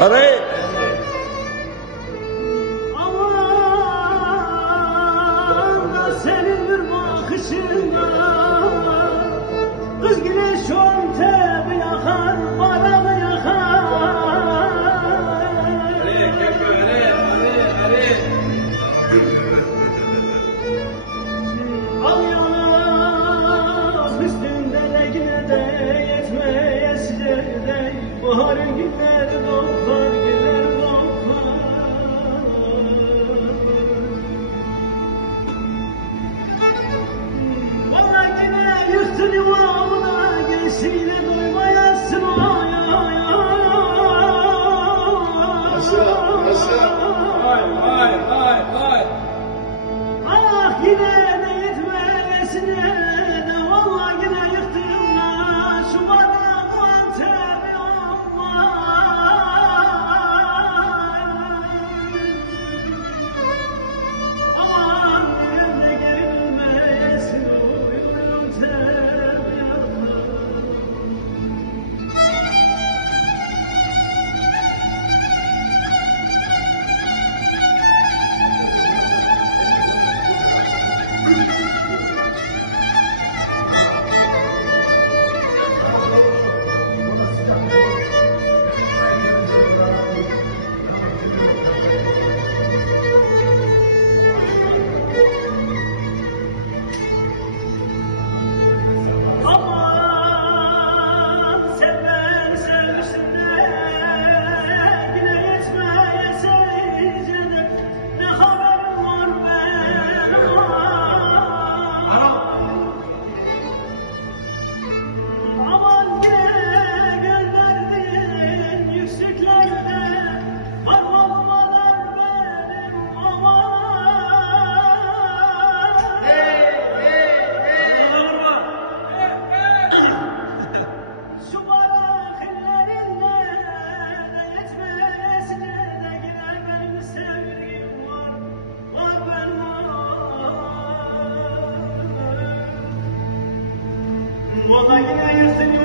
Arayın. Aman senin bir bakışında kız güneş tebi yakar, baramı yakar. Al yalan üstünde de yine de yetmeyesice de baharın günleri doklar, güler doklar. Valla yine yıktın yuvamı da gençliğine doymayasın ay ay ay. Ah yine de yetmeyesine de valla yine yıktın da şu bana Antep'i aman yerine gelmeyesin uyurum tebi aman sen beni sevmişsin de yine yetmeyeseyce de ne haberim var benim aman yine gönderdiğin yükseklerde parmağımlar benim aman şu barakillerinle yetmeyesine de yine benim sevgim var benim o da yine yüzünü